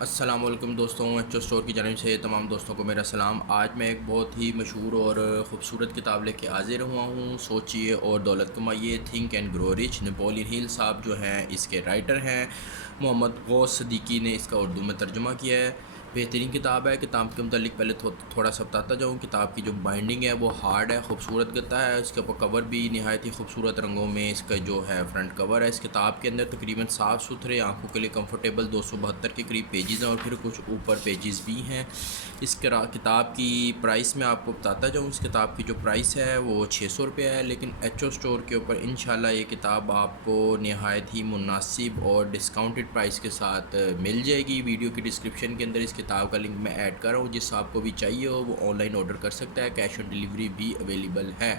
السلام علیکم دوستوں، ایچو اسٹور کی جانب سے تمام دوستوں کو میرا سلام۔ آج میں ایک بہت ہی مشہور اور خوبصورت کتاب لے کے حاضر ہوا ہوں، سوچئے اور دولت کمائیے، think and grow rich. Napoleon Hill صاحب جو ہیں اس کے رائٹر ہیں، محمد غوث صدیقی نے اس کا اردو میں ترجمہ کیا ہے۔ بہترین کتاب ہے۔ کتاب کے متعلق پہلے تھوڑا سا بتاتا جاؤں۔ کتاب کی جو بائنڈنگ ہے وہ ہارڈ ہے، خوبصورت گتا ہے۔ اس کے اوپر کور بھی نہایت ہی خوبصورت رنگوں میں اس کا جو ہے فرنٹ کور ہے۔ اس کتاب کے اندر تقریباً صاف ستھرے، آنکھوں کے لیے کمفرٹیبل 272 کے قریب پیجز ہیں اور پھر کچھ اوپر پیجز بھی ہیں۔ اس کتاب کی پرائس میں آپ کو بتاتا جاؤں۔ اس کتاب کی جو پرائس ہے وہ 600 روپیہ ہے، لیکن ایچ او اسٹور کے اوپر انشاءاللہ یہ کتاب آپ کو نہایت ہی مناسب اور ڈسکاؤنٹڈ پرائس کے ساتھ مل جائے گی۔ ویڈیو کی ڈسکرپشن کے اندر اس کتاب کا لنک میں ایڈ کر رہا ہوں، جس آپ کو بھی چاہیے ہو وہ آن لائن آرڈر کر سکتا ہے، کیش آن ڈیلیوری بھی اویلیبل ہے۔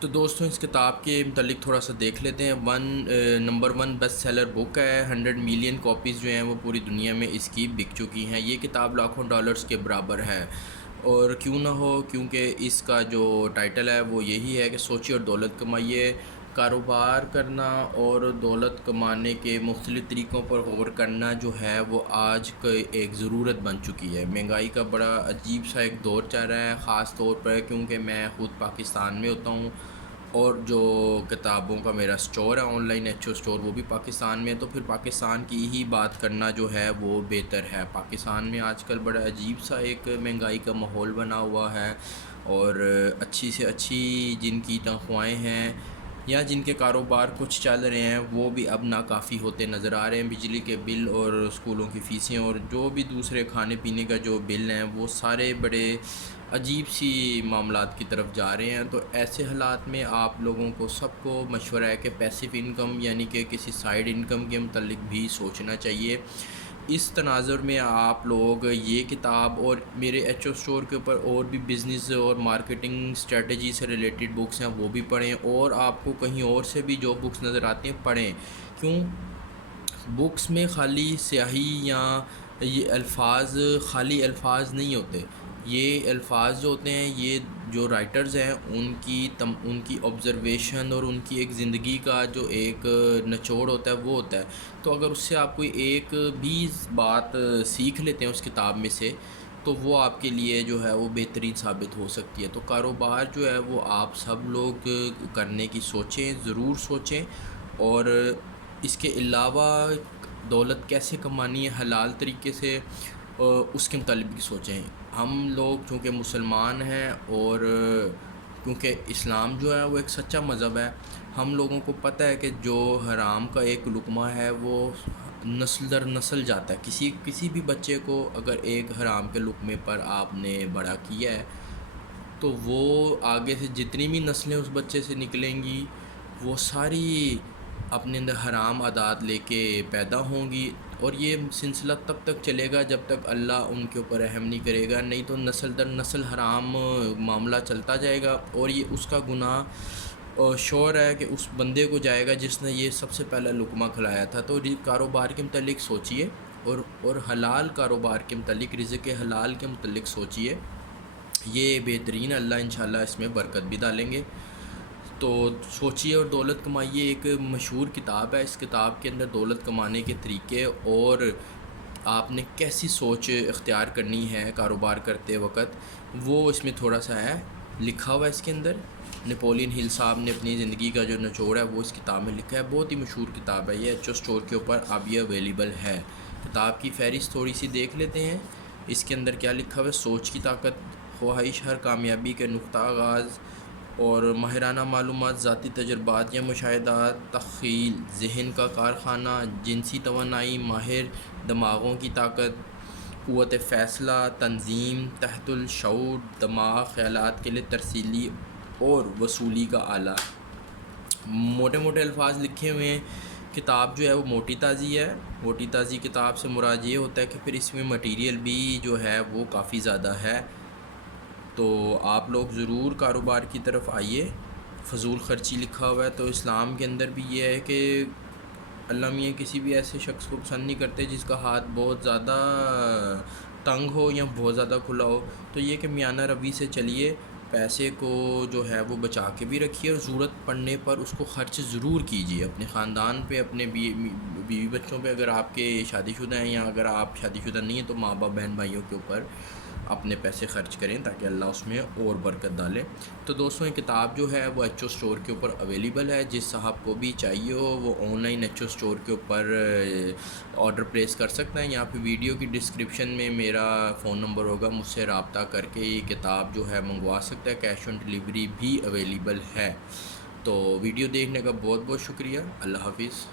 تو دوستوں اس کتاب کے متعلق تھوڑا سا دیکھ لیتے ہیں۔ نمبر 1 بیسٹ سیلر بک ہے۔ 100 ملین کاپیز جو ہیں وہ پوری دنیا میں اس کی بک چکی ہیں۔ یہ کتاب لاکھوں ڈالرز کے برابر ہے، اور کیوں نہ ہو، کیونکہ اس کا جو ٹائٹل ہے وہ یہی ہے کہ سوچیے اور دولت کمائیے۔ کاروبار کرنا اور دولت کمانے کے مختلف طریقوں پر غور کرنا جو ہے وہ آج کا ایک ضرورت بن چکی ہے۔ مہنگائی کا بڑا عجیب سا ایک دور چل رہا ہے، خاص طور پر کیونکہ میں خود پاکستان میں ہوتا ہوں، اور جو کتابوں کا میرا سٹور ہے online H O store وہ بھی پاکستان میں ہے، تو پھر پاکستان کی ہی بات کرنا جو ہے وہ بہتر ہے۔ پاکستان میں آج کل بڑا عجیب سا ایک مہنگائی کا ماحول بنا ہوا ہے، اور اچھی سے اچھی جن کی تنخواہیں ہیں یا جن کے کاروبار کچھ چل رہے ہیں وہ بھی اب ناکافی ہوتے نظر آ رہے ہیں۔ بجلی کے بل اور اسکولوں کی فیسیں اور جو بھی دوسرے کھانے پینے کا جو بل ہیں وہ سارے بڑے عجیب سی معاملات کی طرف جا رہے ہیں۔ تو ایسے حالات میں آپ لوگوں کو سب کو مشورہ ہے کہ پیسیو انکم یعنی کہ کسی سائیڈ انکم کے متعلق بھی سوچنا چاہیے۔ اس تناظر میں آپ لوگ یہ کتاب اور میرے ایچ او اسٹور کے اوپر اور بھی بزنس اور مارکیٹنگ اسٹریٹجی سے ریلیٹڈ بکس ہیں وہ بھی پڑھیں، اور آپ کو کہیں اور سے بھی جو بکس نظر آتی ہیں پڑھیں۔ کیوں؟ بکس میں خالی سیاہی یا یہ الفاظ خالی الفاظ نہیں ہوتے، یہ الفاظ جو ہوتے ہیں یہ جو رائٹرز ہیں ان کی آبزرویشن اور ان کی ایک زندگی کا جو ایک نچوڑ ہوتا ہے وہ ہوتا ہے۔ تو اگر اس سے آپ کوئی ایک بھی بات سیکھ لیتے ہیں اس کتاب میں سے، تو وہ آپ کے لیے جو ہے وہ بہترین ثابت ہو سکتی ہے۔ تو کاروبار جو ہے وہ آپ سب لوگ کرنے کی سوچیں، ضرور سوچیں، اور اس کے علاوہ دولت کیسے کمانی ہے حلال طریقے سے اس کے متعلق بھی سوچیں۔ ہم لوگ چونکہ مسلمان ہیں اور کیونکہ اسلام جو ہے وہ ایک سچا مذہب ہے، ہم لوگوں کو پتہ ہے کہ جو حرام کا ایک لقمہ ہے وہ نسل در نسل جاتا ہے۔ کسی بھی بچے کو اگر ایک حرام کے لقمے پر آپ نے بڑا کیا ہے تو وہ آگے سے جتنی بھی نسلیں اس بچے سے نکلیں گی وہ ساری اپنے اندر حرام عادات لے کے پیدا ہوں گی، اور یہ سلسلہ تب تک چلے گا جب تک اللہ ان کے اوپر رحم نہیں کرے گا، نہیں تو نسل در نسل حرام معاملہ چلتا جائے گا، اور یہ اس کا گناہ شور ہے کہ اس بندے کو جائے گا جس نے یہ سب سے پہلا لقمہ کھلایا تھا۔ تو کاروبار کے متعلق سوچئے، اور حلال کاروبار کے متعلق، رزق حلال کے متعلق سوچئے، یہ بہترین، اللہ انشاءاللہ اس میں برکت بھی ڈالیں گے۔ تو سوچیے اور دولت کمائیے ایک مشہور کتاب ہے۔ اس کتاب کے اندر دولت کمانے کے طریقے اور آپ نے کیسی سوچ اختیار کرنی ہے کاروبار کرتے وقت وہ اس میں تھوڑا سا ہے لکھا ہوا ہے اس کے اندر۔ نیپولین ہل صاحب نے اپنی زندگی کا جو نچوڑ ہے وہ اس کتاب میں لکھا ہے، بہت ہی مشہور کتاب ہے یہ، ایچ او اسٹور کے اوپر اب یہ اویلیبل ہے۔ کتاب کی فہرست تھوڑی سی دیکھ لیتے ہیں، اس کے اندر کیا لکھا ہوا ہے۔ سوچ کی طاقت، خواہش ہر کامیابی کے نقطہ آغاز، اور ماہرانہ معلومات، ذاتی تجربات یا مشاہدات، تخیل، ذہن کا کارخانہ، جنسی توانائی، ماہر دماغوں کی طاقت، قوت فیصلہ، تنظیم، تحت الشعور دماغ، خیالات کے لیے ترسیلی اور وصولی کا آلہ۔ موٹے موٹے الفاظ لکھے ہوئے ہیں۔ کتاب جو ہے وہ موٹی تازی ہے۔ موٹی تازی کتاب سے مراد یہ ہوتا ہے کہ پھر اس میں مٹیریل بھی جو ہے وہ کافی زیادہ ہے، تو آپ لوگ ضرور کاروبار کی طرف آئیے۔ فضول خرچی لکھا ہوا ہے، تو اسلام کے اندر بھی یہ ہے کہ اللہ میاں کسی بھی ایسے شخص کو پسند نہیں کرتے جس کا ہاتھ بہت زیادہ تنگ ہو یا بہت زیادہ کھلا ہو، تو یہ کہ میانہ روی سے چلیے، پیسے کو جو ہے وہ بچا کے بھی رکھیے اور ضرورت پڑنے پر اس کو خرچ ضرور کیجیے اپنے خاندان پہ، اپنے بیوی بچوں پہ اگر آپ کے شادی شدہ ہیں، یا اگر آپ شادی شدہ نہیں ہیں تو ماں باپ بہن بھائیوں کے اوپر اپنے پیسے خرچ کریں تاکہ اللہ اس میں اور برکت ڈالے۔ تو دوستوں یہ کتاب جو ہے وہ ایچ او اسٹور کے اوپر اویلیبل ہے، جس صاحب کو بھی چاہیے ہو وہ online H O store کے اوپر آرڈر پلیس کر سکتے ہیں۔ یہاں پہ ویڈیو کی ڈسکرپشن میں میرا فون نمبر ہوگا، مجھ سے رابطہ کر کے یہ کتاب جو ہے منگوا سکتا ہے، کیش آن ڈیلیوری بھی اویلیبل ہے۔ تو ویڈیو دیکھنے کا بہت بہت شکریہ، اللہ حافظ۔